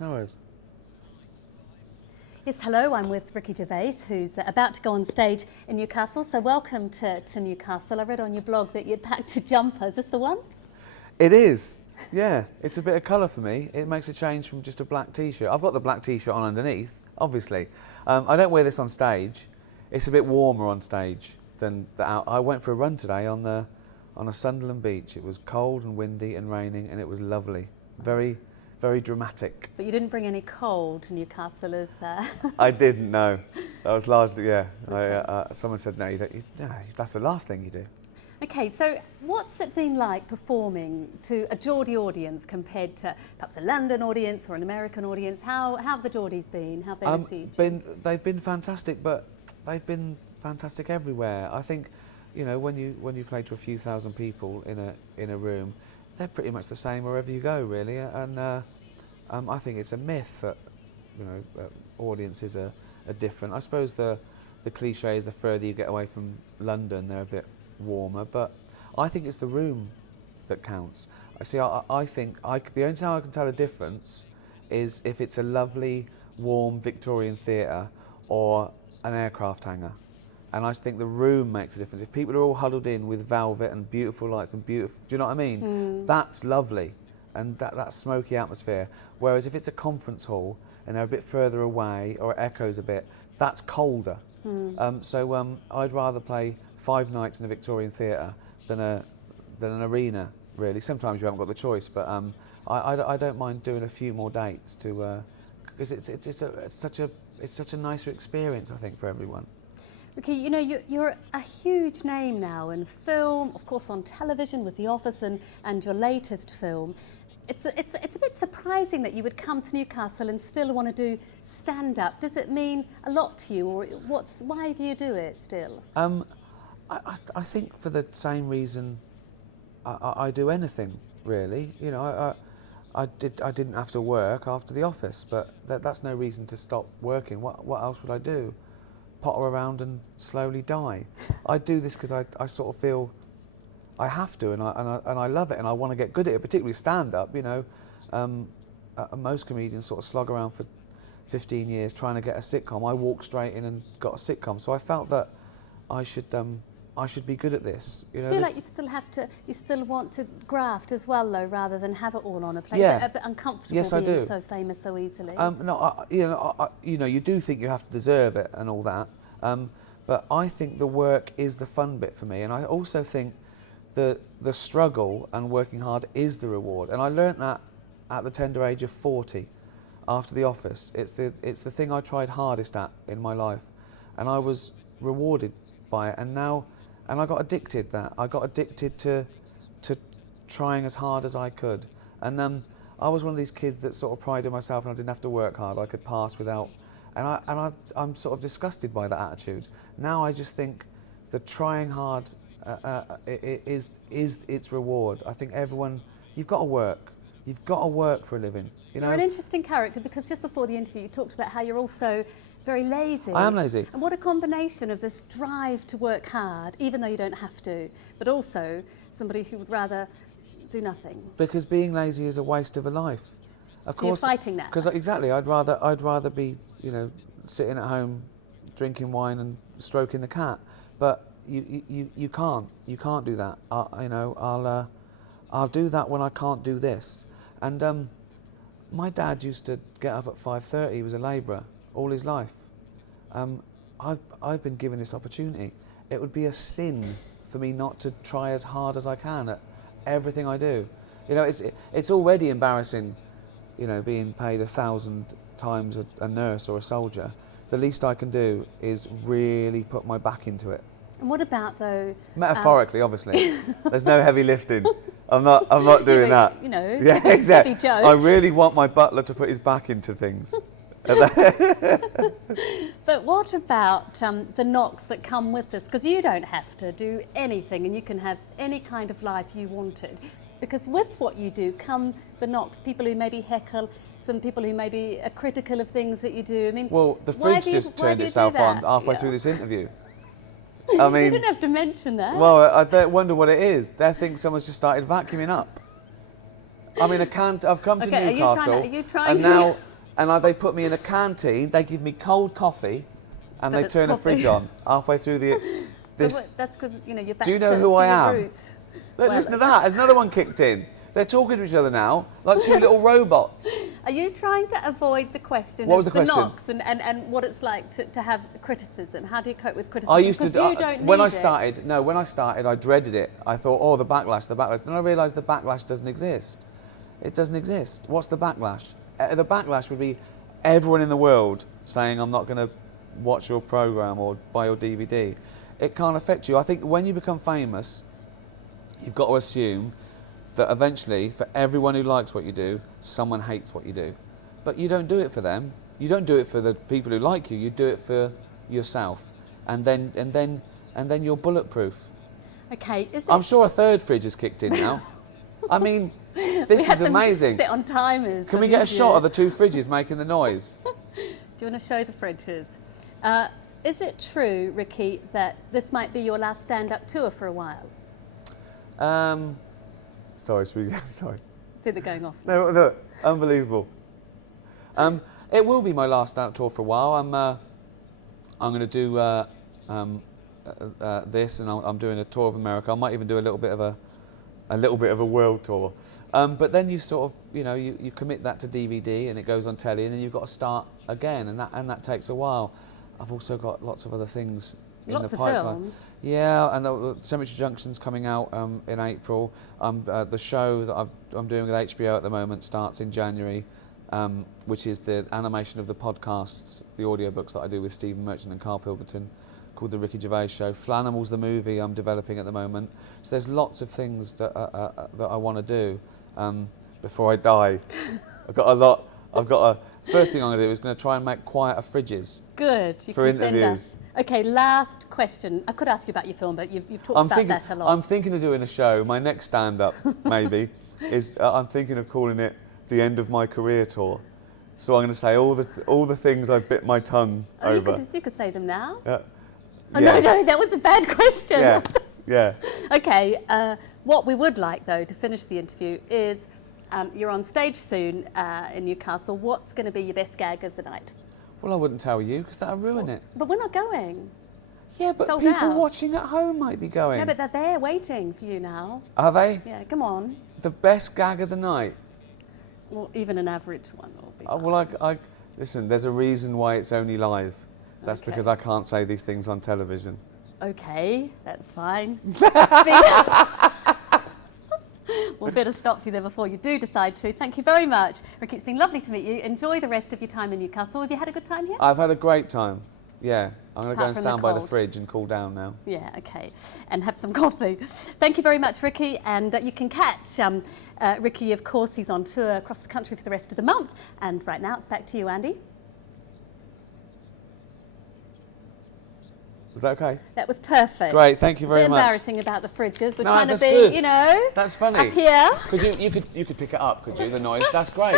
No worries. Yes, hello, I'm with Ricky Gervais, who's about to go on stage in Newcastle. So welcome to Newcastle. I read on your blog that you'd packed a jumper. Is this the one? It is. Yeah, it's a bit of colour for me. It makes a change from just a black t-shirt. I've got the black t-shirt on underneath, obviously. I don't wear this on stage. It's a bit warmer on stage than the out. I went for a run today on a Sunderland beach. It was cold and windy and raining, and it was lovely. Very, very dramatic. But you didn't bring any coal to Newcastle, as I didn't know. That was largely, yeah. Okay. Someone said, no, that's the last thing you do. Okay, so what's it been like performing to a Geordie audience compared to perhaps a London audience or an American audience? How have the Geordies been? How have they received you? They've been fantastic, but they've been fantastic everywhere. I think, you know, when you play to a few thousand people in a room, they're pretty much the same wherever you go, really. And I think it's a myth that, you know, audiences are different. I suppose the cliche is the further you get away from London, they're a bit warmer, but I think it's the room that counts. I think the only time I can tell a difference is if it's a lovely, warm Victorian theatre or an aircraft hangar. And I think the room makes a difference. If people are all huddled in with velvet and beautiful lights and beautiful, do you know what I mean? That's lovely, and that smoky atmosphere. Whereas if it's a conference hall and they're a bit further away or it echoes a bit, that's colder. I'd rather play 5 nights in a Victorian theatre than an arena, really. Sometimes you haven't got the choice, but I don't mind doing a few more dates because it's such a nicer experience, I think, for everyone. Ricky, you know, you're a huge name now in film, of course on television with The Office and your latest film. It's a bit surprising that you would come to Newcastle and still want to do stand-up. Does it mean a lot to you, or why do you do it still? I think for the same reason I do anything, really. You know, I didn't have to work after The Office, but that's no reason to stop working. What else would I do? Potter around and slowly die? I do this because I sort of feel I have to, and I love it, and I want to get good at it, particularly stand-up. You know, most comedians sort of slog around for 15 years trying to get a sitcom. I walked straight in and got a sitcom, so I felt that I should be good at this. You know, I feel like you still want to graft as well, though, rather than have it all on a plate. Yeah. It's a bit uncomfortable Yes, I being do. so famous so easily. You know, you do think you have to deserve it and all that, but I think the work is the fun bit for me, and I also think the struggle and working hard is the reward. And I learnt that at the tender age of 40, after The Office. It's the thing I tried hardest at in my life, and I was rewarded by it. And I got addicted. I got addicted to trying as hard as I could. And I was one of these kids that sort of prided myself, and I didn't have to work hard. I could pass without. And I'm sort of disgusted by that attitude. Now I just think that trying hard is its reward. I think everyone, you've got to work. You've got to work for a living. You know? You're an interesting character, because just before the interview you talked about how you're also very lazy. I am lazy. And what a combination of this drive to work hard, even though you don't have to, but also somebody who would rather do nothing. Because being lazy is a waste of a life. Of So you're fighting that? Because exactly, I'd rather be, you know, sitting at home, drinking wine and stroking the cat. But you can't do that. You know, I'll do that when I can't do this. And my dad used to get up at 5:30. He was a labourer all his life. I've been given this opportunity. It would be a sin for me not to try as hard as I can at everything I do. You know, it's already embarrassing, you know, being paid 1,000 times a nurse or a soldier. The least I can do is really put my back into it. And what about, though... Metaphorically, obviously. There's no heavy lifting. I'm not doing that. You know, yeah, exactly. heavy jokes. I really want my butler to put his back into things. But what about the knocks that come with this? Because you don't have to do anything, and you can have any kind of life you wanted. Because with what you do come the knocks, people who maybe heckle, some people who maybe are critical of things that you do. I mean, well, the fridge just turned itself on halfway through this interview. I mean, you didn't have to mention that. Well, I wonder what it is. They think someone's just started vacuuming up. I mean, I've come to Newcastle, and and they put me in a canteen. They give me cold coffee, and But they it's turn a coffee. fridge on halfway through the. This. That's because you're back Do you know to who I your am? roots. Look, Well, listen to that. There's another one kicked in. They're talking to each other now, like two little robots. Are you trying to avoid the question What of was the question? knocks and what it's like to have criticism? How do you cope with criticism? I used to. Because you don't when need I it. started, no, when I started, I dreaded it. I thought, oh, the backlash, the backlash. Then I realised the backlash doesn't exist. It doesn't exist. What's the backlash? The backlash would be everyone in the world saying, I'm not going to watch your programme or buy your DVD. It can't affect you. I think when you become famous, you've got to assume that eventually, for everyone who likes what you do, someone hates what you do. But you don't do it for them. You don't do it for the people who like you. You do it for yourself, and then you're bulletproof. Okay, I'm sure a third fridge is kicked in now. I mean, we this had is them amazing. Sit on timers. Can we get a shot of the two fridges making the noise? Do you want to show the fridges? Is it true, Ricky, that this might be your last stand-up tour for a while? Sorry, sorry. See, they're going off. No, look, unbelievable. It will be my last stand-up tour for a while. I'm going to do this, and I'm doing a tour of America. I might even do a little bit of a world tour. But then you sort of, you commit that to DVD, and it goes on telly, and then you've got to start again, and that takes a while. I've also got lots of other things in Lots the of pipeline. films. Yeah, and Cemetery Junction's coming out in April. The show that I'm doing with HBO at the moment starts in January, which is the animation of the podcasts, the audiobooks that I do with Stephen Merchant and Carl Pilkington, called The Ricky Gervais Show. Flanimal's the movie I'm developing at the moment. So there's lots of things that I want to do before I die. First thing I'm going to do is going to try and make quieter fridges. Good. You For can send interviews. us. Okay, last question. I could ask you about your film, but you've talked about that a lot. I'm thinking of doing a show. My next stand-up, maybe, is I'm thinking of calling it The End of My Career Tour. So I'm going to say all the things I bit my tongue over. You could say them now. Yeah. Oh, no, that was a bad question. Yeah. Yeah. Okay, what we would like, though, to finish the interview is you're on stage soon in Newcastle. What's going to be your best gag of the night? Well, I wouldn't tell you because that'll ruin it. But we're not going. Yeah, but Sold people out. watching at home might be going. No, but they're there waiting for you now. Are they? Yeah, come on. The best gag of the night? Well, even an average one will be. Well, listen, there's a reason why it's only live. That's Okay. because I can't say these things on television. Okay, that's fine. We'll better stop you there before you do decide to. Thank you very much. Ricky, it's been lovely to meet you. Enjoy the rest of your time in Newcastle. Have you had a good time here? I've had a great time. Yeah, I'm going to go Apart and from the stand by the cold. fridge and cool down now. Yeah, okay. And have some coffee. Thank you very much, Ricky. And you can catch Ricky, of course. He's on tour across the country for the rest of the month. And right now, it's back to you, Andy. Was that okay? That was perfect. Great, thank you very Bit much. embarrassing about the fridges. We're No, trying to that's be, good. you know, That's funny. up here. Could you could pick it up, could you, the noise? That's great.